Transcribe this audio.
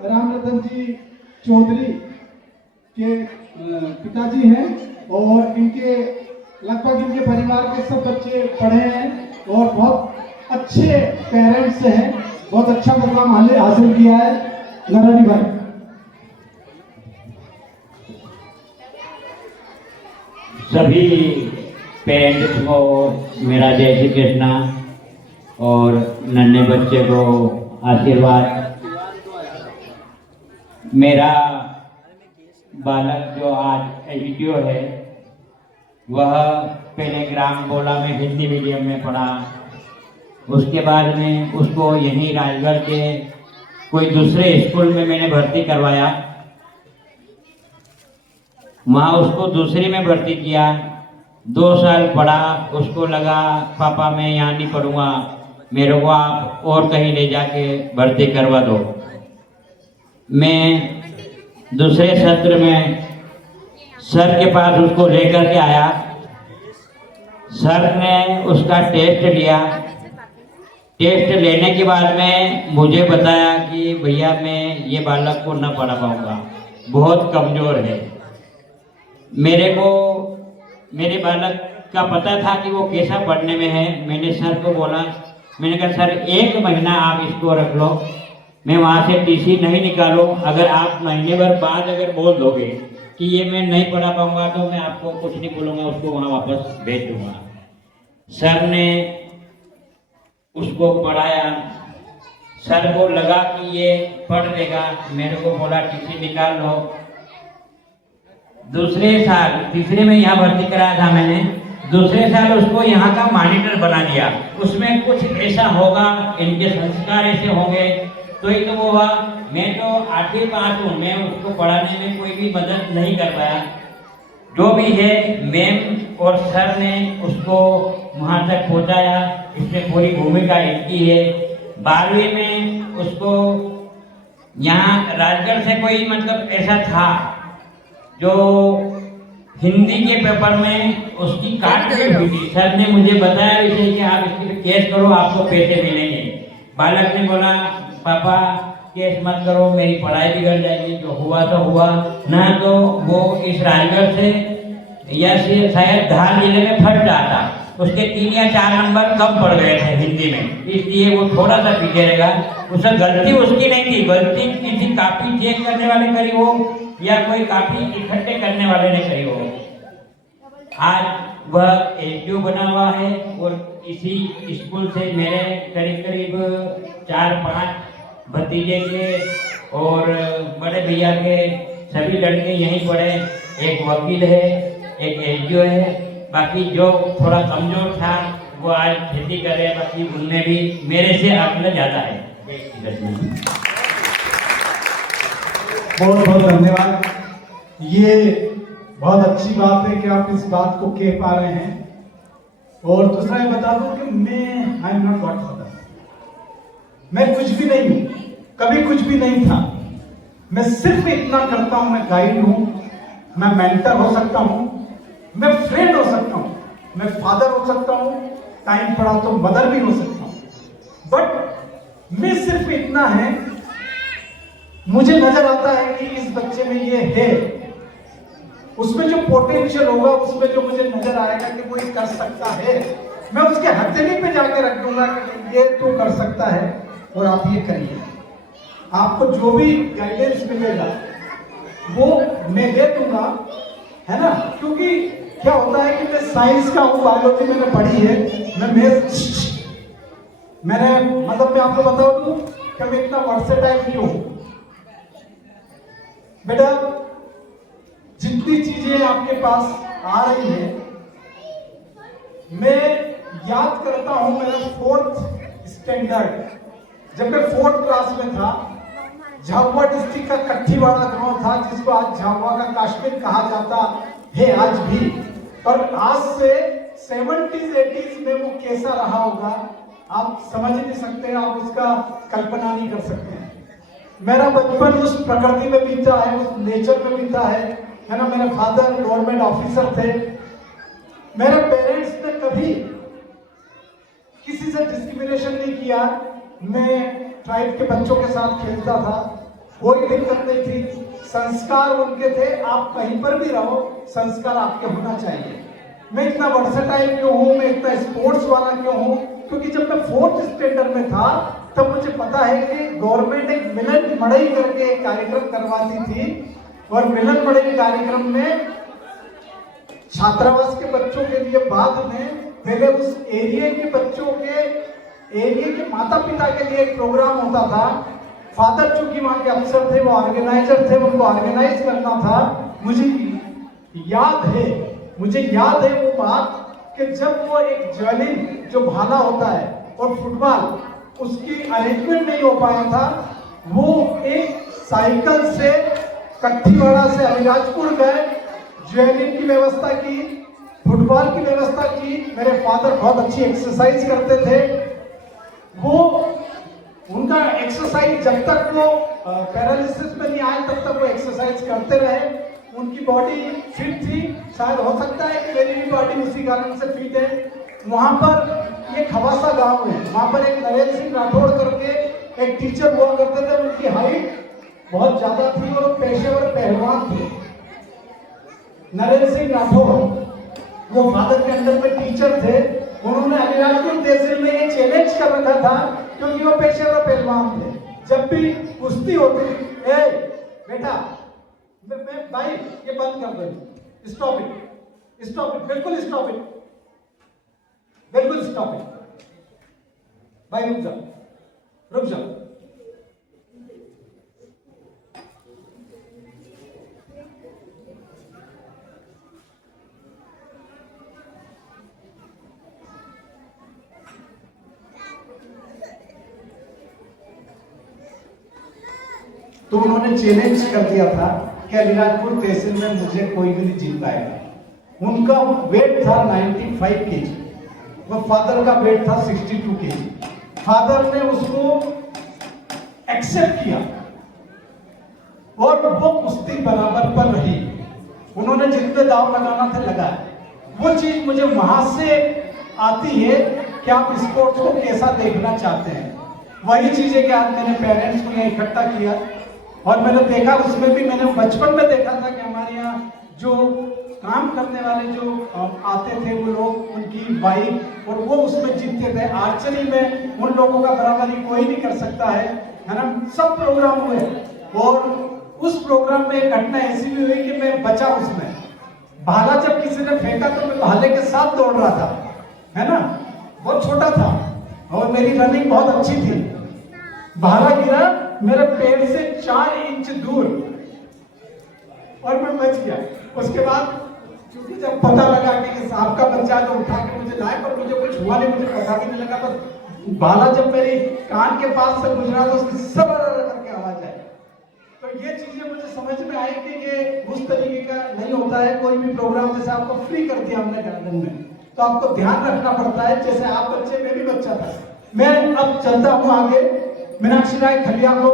रामरतन जी चौधरी के पिताजी हैं और इनके लगभग इनके परिवार के सब बच्चे पढ़े हैं और बहुत अच्छे पेरेंट्स हैं, बहुत अच्छा मुकाम हासिल किया है। नरहरि भाई सभी पेरेंट्स को मेरा जय श्री कृष्णा और नन्हे बच्चे को आशीर्वाद। मेरा बालक जो आज एडियो है वह पहले ग्राम बोला में हिंदी मीडियम में पढ़ा, उसके बाद में उसको यहीं राजगढ़ के कोई दूसरे स्कूल में मैंने भर्ती करवाया। वहाँ उसको दूसरी में भर्ती किया, 2 साल पढ़ा। उसको लगा पापा मैं यहाँ नहीं पढ़ूँगा, मेरे को आप और कहीं ले जाके भर्ती करवा दो। मैं दूसरे सत्र में सर के पास उसको लेकर के आया। सर ने उसका टेस्ट लिया। टेस्ट लेने के बाद में मुझे बताया कि भैया मैं ये बालक को न पढ़ा पाऊँगा, बहुत कमज़ोर है। मेरे को मेरे बालक का पता था कि वो कैसा पढ़ने में है। मैंने सर को बोला, मैंने कहा सर 1 महीना आप इसको रख लो, मैं वहाँ से टीसी नहीं निकालूँ। अगर आप महीने भर बाद अगर बोल दोगे कि ये मैं नहीं पढ़ा पाऊँगा तो मैं आपको कुछ नहीं बोलूँगा, उसको वहाँ वापस भेज दूँगा। सर ने उसको पढ़ाया। सर को लगा कि ये पढ़ लेगा। मेरे को बोला टीसी निकाल लो। दूसरे साल, तीसरे में यहाँ भर्ती कराया था मैंने, दूसरे साल उसको यहाँ का मॉनिटर बना दिया। उसमें कुछ ऐसा होगा, इनके संस्कार ऐसे होंगे तो ही तो वो हुआ। मैं तो 8वीं पास हूँ, मैं उसको पढ़ाने में कोई भी मदद नहीं कर पाया। जो भी है मैम और सर ने उसको वहाँ तक पहुँचाया। इसमें पूरी भूमिका इनकी है। 12वीं में उसको यहाँ राजगढ़ से कोई मतलब ऐसा था जो हिंदी के पेपर में उसकी काट हुई थी। सर ने मुझे बताया विषय कि आप इसके लिए केस करो, आपको पैसे मिलेंगे। बालक ने बोला पापा केस मत करो, मेरी पढ़ाई बिगड़ जाएगी। जो हुआ तो हुआ, ना तो वो इस राजगढ़ से या शायद धार जिले में फट आता। उसके 3 या 4 नंबर कम पड़ गए थे हिंदी में, इसलिए वो थोड़ा सा पीछे रहेगा। उससे गलती उसकी नहीं थी, गलती किसी कापी चेक करने वाले करी हो या कोई कापी इकट्ठे करने वाले ने कही हो। आज वह एसडीओ बना हुआ है और इसी स्कूल से मेरे करीब करीब 4-5 भतीजे के और बड़े भैया के सभी लड़के यहीं पढ़े। एक वकील है, एक एसडीओ है, बाकी जो थोड़ा कमजोर था वो आज खेती कर रहे हैं। बाकी उनमें भी मेरे से अकल ज़्यादा है। बहुत बहुत धन्यवाद। ये बहुत अच्छी बात है कि आप इस बात को कह पा रहे हैं। और दूसरा ये बता दूं कि मैं I am not God father, मैं कुछ भी नहीं हूं, कभी कुछ भी नहीं था। मैं सिर्फ इतना करता हूं, मैं गाइड हूं, मैं मेंटर हो सकता हूं, मैं फ्रेंड हो सकता हूं, मैं फादर हो सकता हूं, टाइम पड़ा तो मदर भी हो सकता हूं। बट मैं सिर्फ इतना है, मुझे नजर आता है कि इस बच्चे में ये है, उसमें जो पोटेंशियल होगा, उसमें जो मुझे नजर आएगा कि वो ये कर सकता है, मैं उसके हथेली पे जाके रख दूंगा कि ये तो कर सकता है और आप ये करिए। आपको जो भी गाइडेंस मिलेगा वो मैं दे दूंगा, है ना। क्योंकि क्या होता है कि मैं साइंस का हूँ, बायोलॉजी मैंने पढ़ी है, मैंने मतलब मैं आपको बताऊं दूं कि मैं इतना वर्सेटाइल क्यों हूं। बेटा जितनी चीजें आपके पास आ रही है, मैं याद करता हूं मेरा 4th स्टैंडर्ड, जब मैं 4th क्लास में था, झाबुआ डिस्ट्रिक्ट का कट्ठीवाड़ा गांव था जिसको आज झाबुआ का कश्मीर कहा जाता है आज भी। और आज से 70s 80s में वो कैसा रहा होगा आप समझ नहीं सकते, आप उसका कल्पना नहीं कर सकते हैं। मेरा बचपन उस प्रकृति में बीता है, उस नेचर में बीता है ना। मेरे फादर गवर्नमेंट ऑफिसर थे। मेरे पेरेंट्स ने कभी किसी से डिस्क्रिमिनेशन नहीं किया। मैं ट्राइब के बच्चों के साथ खेलता था, कोई दिक्कत नहीं थी, संस्कार उनके थे। आप कहीं पर भी रहो, संस्कार आपके होना चाहिए। मैं इतना वर्सेटाइल क्यों हूँ, मैं इतना स्पोर्ट्स वाला क्यों हूँ? क्योंकि जब मैं 4th स्टैंडर्ड में था तब मुझे पता है कि गवर्नमेंट एक मिलन मड़ई करके एक कार्यक्रम करवाती थी, और मिलन मड़ई कार्यक्रम में छात्रावास के बच्चों के लिए बाद में पहले उस एरिया के बच्चों के, एरिया के माता पिता के लिए एक प्रोग्राम होता था। फादर चूंकि वहां के अफसर थे, वो ऑर्गेनाइजर थे, उनको ऑर्गेनाइज करना था। मुझे याद है वो बात कि जब वो एक ज्वेलिंग जो भाला होता है और फुटबॉल, उसकी अरेंजमेंट नहीं हो पाया था, वो एक साइकिल से कट्ठीवाड़ा से अलीराजपुर गए, ज्वेलिंग की व्यवस्था की, फुटबॉल की व्यवस्था की। मेरे फादर बहुत अच्छी एक्सरसाइज करते थे। वो उनका एक्सरसाइज जब तक वो पैरालिसिस में नहीं आए तब तक वो एक्सरसाइज करते रहे। उनकी बॉडी फिट थी, शायद हो सकता है कि मेरी भी बॉडी उसी कारण से फिट है। वहां पर ये खवासा गांव है, वहां पर एक नरेंद्र सिंह राठौड़ करके एक टीचर हुआ करते थे। उनकी हाइट बहुत ज्यादा थी और वो पेशेवर पहलवान थे। नरेंद्र सिंह राठौड़ वो फादर के अंडर में टीचर थे। उन्होंने अलीराजपुर तहसील में ये चैलेंज कर रखा था क्योंकि वो पेशेवर पहलवान थे। जब भी कुश्ती होती, ए बेटा भाई ये बंद कर दो, स्टॉप इट, बिल्कुल स्टॉप इट, बिल्कुल स्टॉप इट, भाई रुक जाओ। तो उन्होंने चैलेंज कर दिया था कि अलीराजपुर तहसील में मुझे कोई भी नहीं जीत पाएगा। उनका वेट था 95 केजी, वो फादर का वेट था 62 केजी। फादर ने उसको एक्सेप्ट किया और वो कुश्ती बराबर पर रही। उन्होंने जितने दाव लगाना थे लगाए। वो चीज मुझे वहां से आती है कि आप स्पोर्ट्स को कैसा देखना चाहते हैं। वही चीजें कि आज मैंने पेरेंट्स को इकट्ठा किया और मैंने देखा, उसमें भी मैंने बचपन में देखा था कि हमारे यहाँ जो काम करने वाले जो आते थे वो लोग, उनकी वाइफ, और वो उसमें जीतते थे। आर्चरी में उन लोगों का बराबरी कोई नहीं कर सकता है ना। सब प्रोग्राम हुए और उस प्रोग्राम में एक घटना ऐसी भी हुई कि मैं बचा उसमें। भाला जब किसी ने फेंका तो मैं भाले के साथ दौड़ रहा था, है ना। बहुत छोटा था और मेरी रनिंग बहुत अच्छी थी। भाला गिरा मेरे पैर से 4 इंच दूर और मैं बच गया। उसके बाद क्योंकि जब पता लगा कि सांप का बच्चा तो उठा के मुझे लाए, पर मुझे कुछ हुआ नहीं, मुझे पता भी नहीं लगा। पर भाला जब मेरी कान के पास से गुजरा तो उसकी सब करके आवाज आई। तो ये चीजें मुझे समझ में आई कि ये उस तरीके का नहीं होता है। कोई भी प्रोग्राम जैसे आपको फ्री कर दिया हमने गार्डन में, तो आपको ध्यान रखना पड़ता है। जैसे आप बच्चे, मैं भी बच्चा था। मैं अब चलता हूँ आगे। मीनाक्षी राय खलिया को